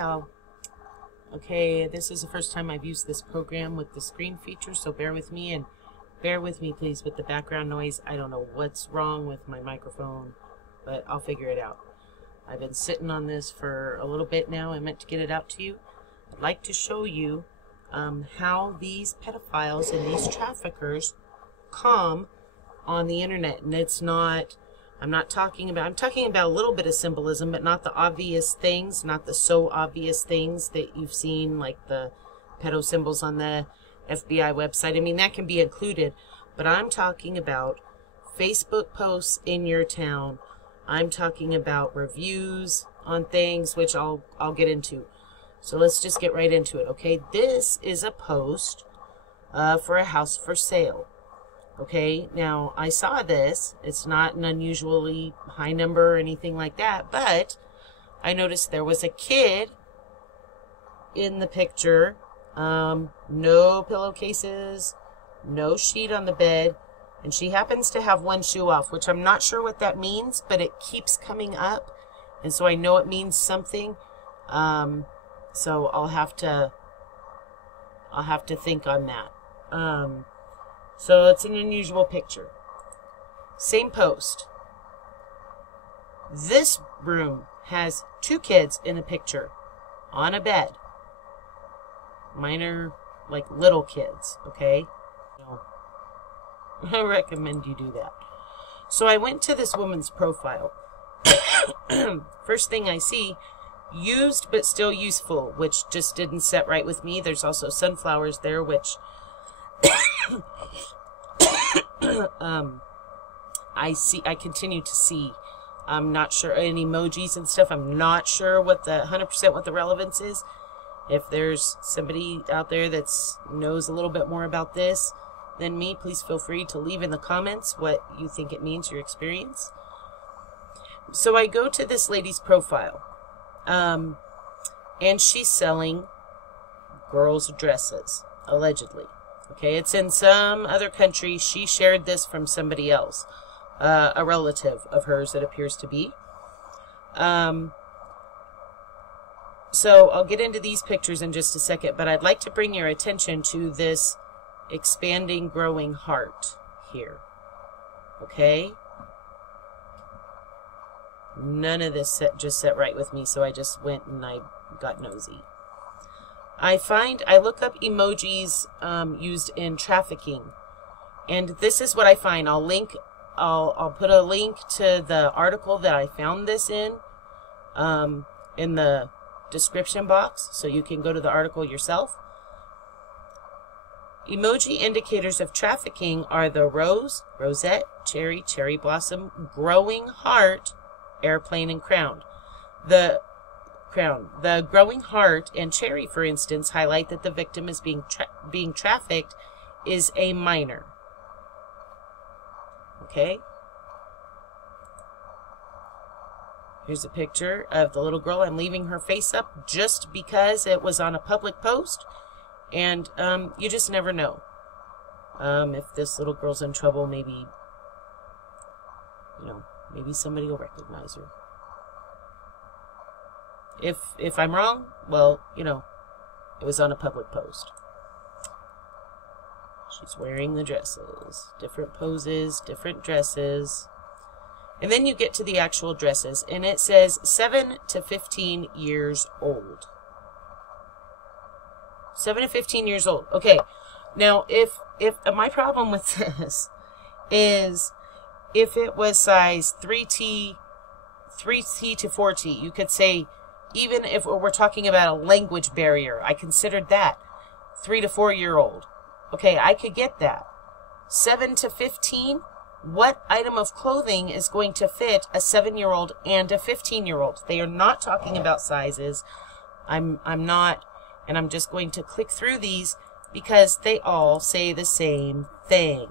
Okay, this is the first time I've used this program with the screen feature, so bear with me, and bear with me, please, with the background noise. I don't know what's wrong with my microphone, but I'll figure it out. I've been sitting on this for a little bit now. I meant to get it out to you. I'd like to show you how these pedophiles and these traffickers come on the internet. And it's not, I'm talking about a little bit of symbolism, but not the obvious things, not the so obvious things that you've seen, like the pedo symbols on the FBI website. I mean, that can be included, but I'm talking about Facebook posts in your town. I'm talking about reviews on things, which I'll get into. So let's just get right into it, okay? This is a post for a house for sale. Okay, now I saw this. It's not an unusually high number or anything like that, but I noticed there was a kid in the picture. No pillowcases, no sheet on the bed, and she happens to have one shoe off, which I'm not sure what that means, but it keeps coming up, and so I know it means something. So I'll have to think on that. So it's an unusual picture. Same post. This room has two kids in a picture on a bed. Mine are like little kids, okay? So I recommend you do that. So I went to this woman's profile. First thing I see, used but still useful, which just didn't set right with me. There's also sunflowers there, which I continue to see. I'm not sure, and emojis and stuff. I'm not sure what the 100% what the relevance is. If there's somebody out there that knows a little bit more about this than me, please feel free to leave in the comments what you think it means, your experience. So I go to this lady's profile, and she's selling girls' dresses, allegedly. Okay, it's in some other country. She shared this from somebody else, a relative of hers, it appears to be. So I'll get into these pictures in just a second, but I'd like to bring your attention to this expanding, growing heart here. Okay? None of this just set right with me, so I just went and I got nosy. I look up emojis used in trafficking, and this is what I find. I'll put a link to the article that I found this in the description box, so you can go to the article yourself. Emoji indicators of trafficking are the rose, rosette, cherry, cherry blossom, growing heart, airplane, and crown. The growing heart and cherry, for instance, highlight that the victim is being trafficked is a minor. Okay? Here's a picture of the little girl. I'm leaving her face up just because it was on a public post, and you just never know. If this little girl's in trouble, maybe, maybe somebody will recognize her. If I'm wrong, well, it was on a public post. She's wearing the dresses. Different poses, different dresses. And then you get to the actual dresses, and it says 7 to 15 years old. 7 to 15 years old. Okay, now if my problem with this is if it was size 3T to 4T, you could say, even if we're talking about a language barrier, I considered that 3 to 4 year old. Okay, I could get that. 7 to 15. What item of clothing is going to fit a 7-year-old and a 15-year-old? They are not talking about sizes. I'm not, and I'm just going to click through these because they all say the same thing.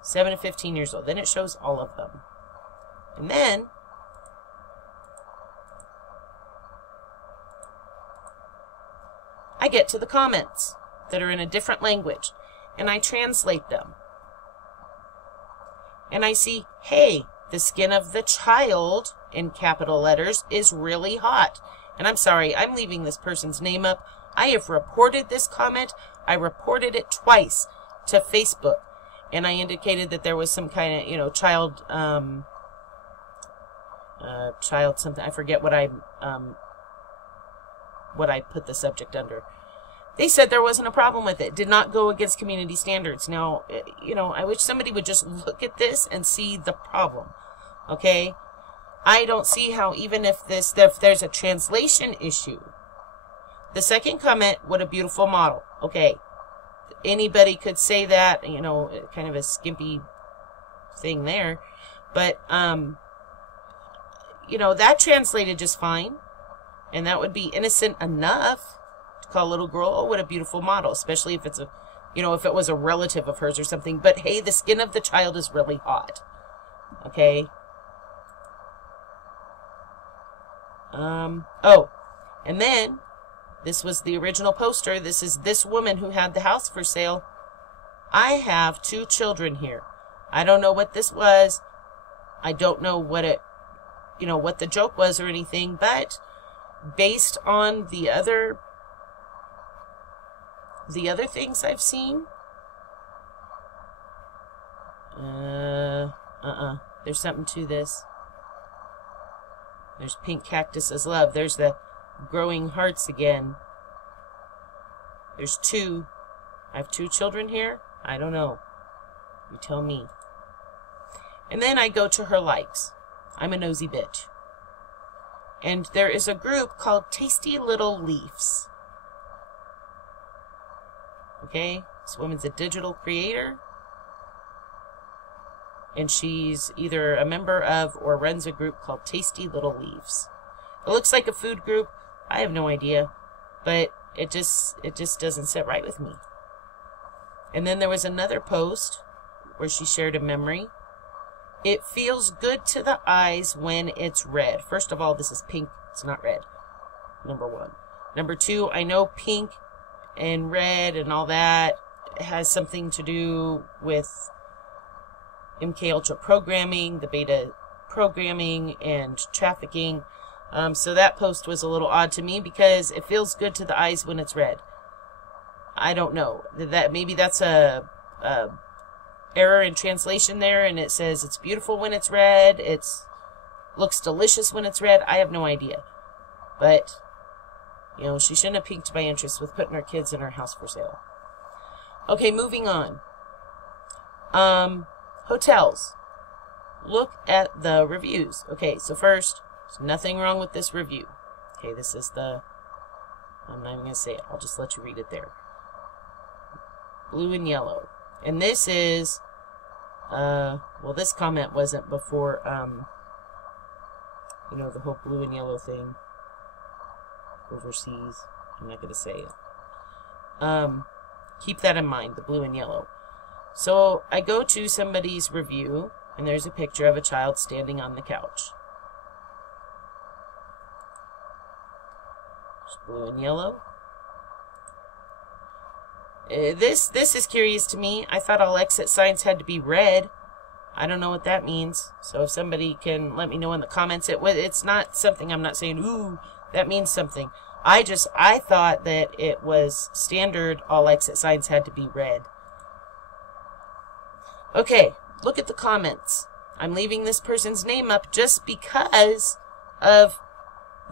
7 to 15 years old. Then it shows all of them. And then I get to the comments that are in a different language, and I translate them. And I see, hey, the skin of the child, in capital letters, is really hot. And I'm sorry, I'm leaving this person's name up. I have reported this comment. I reported it twice to Facebook. And I indicated that there was some kind of, you know, child something. I forget what I put the subject under. They said there wasn't a problem with it. Did not go against community standards. Now, you know, I wish somebody would just look at this and see the problem. Okay? I don't see how, even if there's a translation issue. The second comment, what a beautiful model. Okay. Anybody could say that, you know, kind of a skimpy thing there. But, you know, that translated just fine. And that would be innocent enough to call a little girl, oh, what a beautiful model. Especially if it's a, you know, if it was a relative of hers or something. But, hey, the skin of the child is really hot. Okay? Oh, and then, this was the original poster. This is this woman who had the house for sale. I have 2 children here. I don't know what this was. I don't know what it, you know, what the joke was or anything, but based on the other things I've seen, there's something to this. There's pink cactus as love. There's the growing hearts again. There's 2. I have 2 children here. I don't know. You tell me. And then I go to her likes. I'm a nosy bitch. And there is a group called Tasty Little Leafs. Okay? This woman's a digital creator. And she's either a member of or runs a group called Tasty Little Leaves. It looks like a food group. I have no idea. But it just doesn't sit right with me. And then there was another post where she shared a memory. It feels good to the eyes when it's red. First of all, this is pink. It's not red. Number 1. Number 2, I know pink and red and all that has something to do with MK Ultra programming, the beta programming, and trafficking. So that post was a little odd to me because it feels good to the eyes when it's red. I don't know. Maybe that's a error in translation there, and it says it's beautiful when it's red. It's looks delicious when it's red. I have no idea. But, you know, she shouldn't have piqued my interest with putting her kids in her house for sale. Okay, moving on. Hotels. Look at the reviews. Okay, so first, there's nothing wrong with this review. Okay, this is the, I'm not even going to say it. I'll just let you read it there. Blue and yellow. And this is, well, this comment wasn't before, you know, the whole blue and yellow thing overseas. I'm not going to say it. Keep that in mind, the blue and yellow. So I go to somebody's review, and there's a picture of a child standing on the couch. There's blue and yellow. This is curious to me. I thought all exit signs had to be red. I don't know what that means. So if somebody can let me know in the comments, it's not something I'm not saying, ooh, that means something. I thought that it was standard all exit signs had to be red. Okay, look at the comments. I'm leaving this person's name up just because of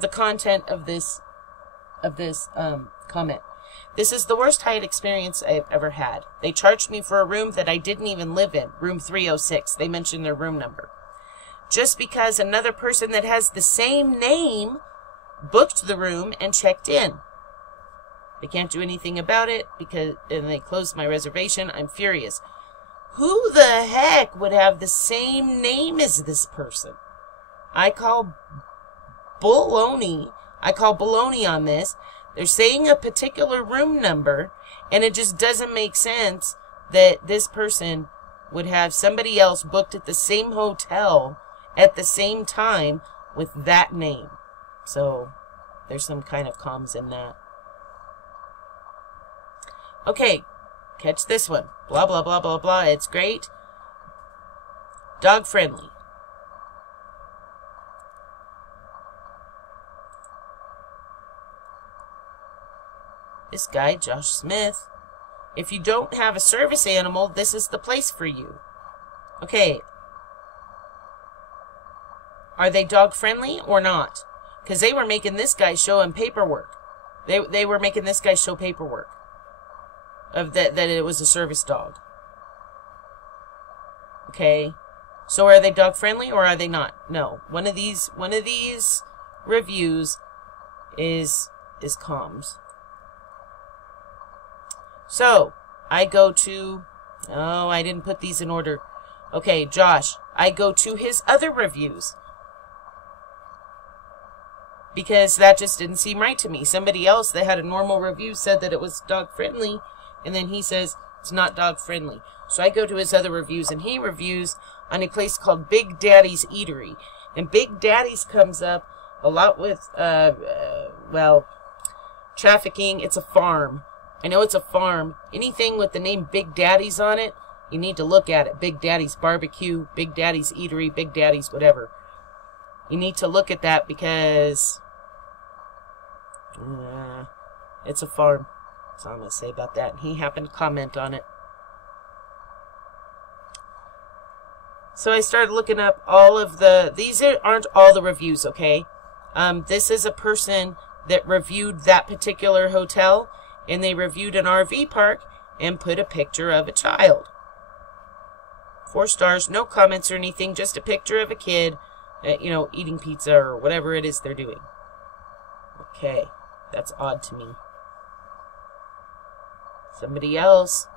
the content of this comment. This is the worst Hyatt experience I've ever had. They charged me for a room that I didn't even live in, room 306. They mentioned their room number. Just because another person that has the same name booked the room and checked in. They can't do anything about it and they closed my reservation. I'm furious. Who the heck would have the same name as this person? I call baloney. I call baloney on this. They're saying a particular room number, and it just doesn't make sense that this person would have somebody else booked at the same hotel at the same time with that name. So there's some kind of comms in that. Okay, catch this one. Blah, blah, blah, blah, blah. It's great. Dog friendly. This guy, Josh Smith. If you don't have a service animal, this is the place for you. Okay. Are they dog friendly or not? Because they were making this guy show him paperwork. They were making this guy show paperwork of that it was a service dog. Okay. So are they dog friendly or are they not? No. One of these reviews is comms. So I go to, oh, I didn't put these in order. Okay, Josh, I go to his other reviews because that just didn't seem right to me. Somebody else that had a normal review said that it was dog friendly, and then he says it's not dog friendly. So I go to his other reviews, and he reviews on a place called Big Daddy's Eatery. And Big Daddy's comes up a lot with, well, trafficking. It's a farm. I know it's a farm. Anything with the name Big Daddy's on it, you need to look at it. Big Daddy's Barbecue, Big Daddy's Eatery, Big Daddy's whatever. You need to look at that because it's a farm. That's all I'm going to say about that. And he happened to comment on it. So I started looking up all of the... These aren't all the reviews, okay? This is a person that reviewed that particular hotel, and they reviewed an RV park and put a picture of a child. 4 stars, no comments or anything, just a picture of a kid, you know, eating pizza or whatever it is they're doing. Okay, that's odd to me. Somebody else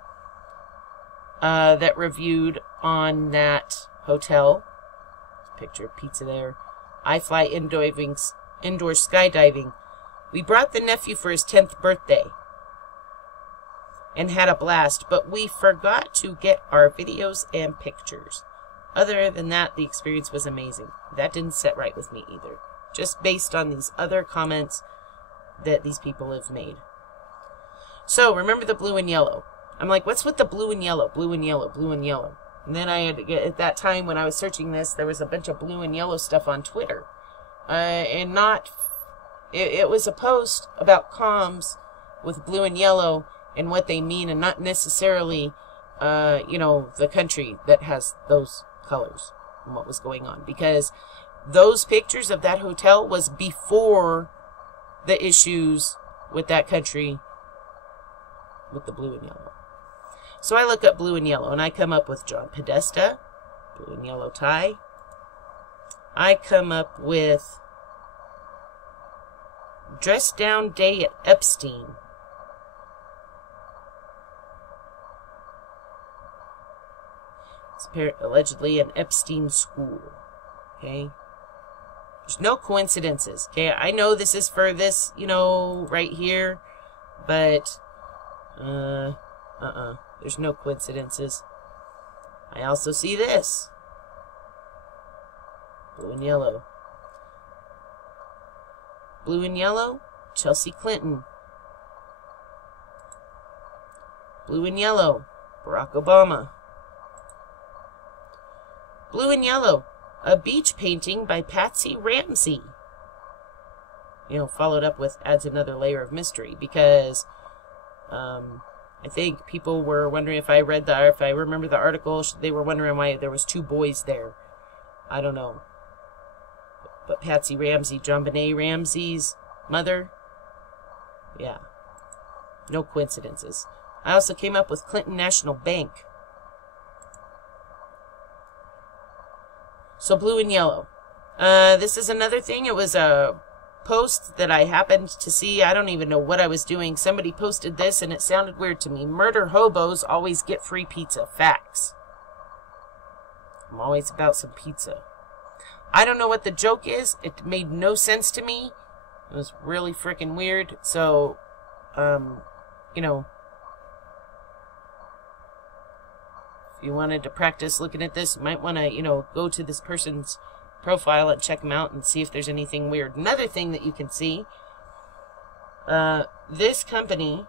that reviewed on that hotel, picture of pizza there. I fly indoor skydiving. We brought the nephew for his 10th birthday and had a blast, but we forgot to get our videos and pictures. Other than that, the experience was amazing. That didn't sit right with me either, just based on these other comments that these people have made. So, remember the blue and yellow. I'm like, what's with the blue and yellow, blue and yellow, blue and yellow? And then I had to get, at that time when I was searching this, there was a bunch of blue and yellow stuff on Twitter. And not, it was a post about comms with blue and yellow and what they mean, and not necessarily, you know, the country that has those colors and what was going on. Because those pictures of that hotel was before the issues with that country with the blue and yellow. So I look up blue and yellow, and I come up with John Podesta, blue and yellow tie. I come up with Dress Down Day at Epstein. It's allegedly an Epstein school. Okay? There's no coincidences. Okay? I know this is for this, you know, right here, but there's no coincidences. I also see this. Blue and yellow. Blue and yellow, Chelsea Clinton. Blue and yellow, Barack Obama. Blue and yellow, a beach painting by Patsy Ramsey. You know, followed up with adds another layer of mystery because I think people were wondering if I remember the article, they were wondering why there was 2 boys there. I don't know. But Patsy Ramsey, JonBenet Ramsey's mother? Yeah. No coincidences. I also came up with Clinton National Bank. So blue and yellow. This is another thing. It was a post that I happened to see. I don't even know what I was doing. Somebody posted this and it sounded weird to me. Murder hobos always get free pizza. Facts. I'm always about some pizza. I don't know what the joke is. It made no sense to me. It was really freaking weird. So, you know, if you wanted to practice looking at this, you might want to, you know, go to this person's profile and check them out and see if there's anything weird. Another thing that you can see, this company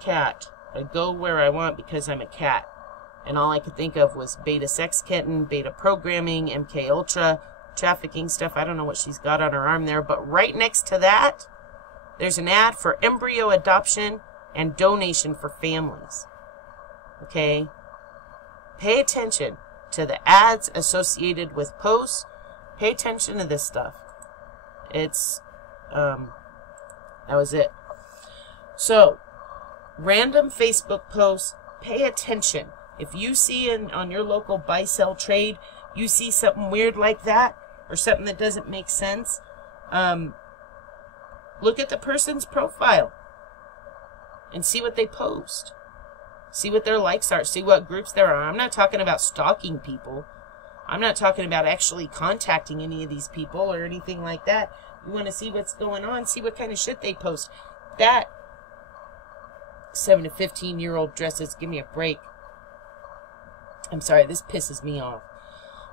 cat. I go where I want because I'm a cat. And all I could think of was Beta Sex Kitten, Beta Programming, MK Ultra, trafficking stuff. I don't know what she's got on her arm there, but right next to that, there's an ad for embryo adoption and donation for families. Okay? Pay attention to the ads associated with posts. Pay attention to this stuff. It's, that was it. So, random Facebook posts, pay attention. If you see on your local buy-sell trade, you see something weird like that, or something that doesn't make sense, look at the person's profile and see what they post. See what their likes are. See what groups there are. I'm not talking about stalking people. I'm not talking about actually contacting any of these people or anything like that. You want to see what's going on. See what kind of shit they post. That 7 to 15-year-old dresses. Give me a break. I'm sorry. This pisses me off.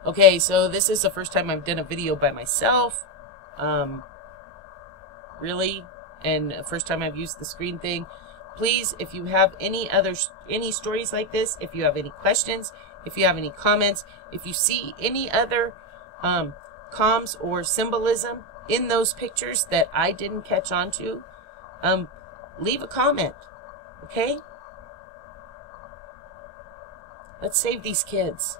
Okay, so this is the first time I've done a video by myself. Really. And first time I've used the screen thing. Please, if you have any stories like this, if you have any questions, if you have any comments, if you see any other comms or symbolism in those pictures that I didn't catch on to, leave a comment, okay? Let's save these kids.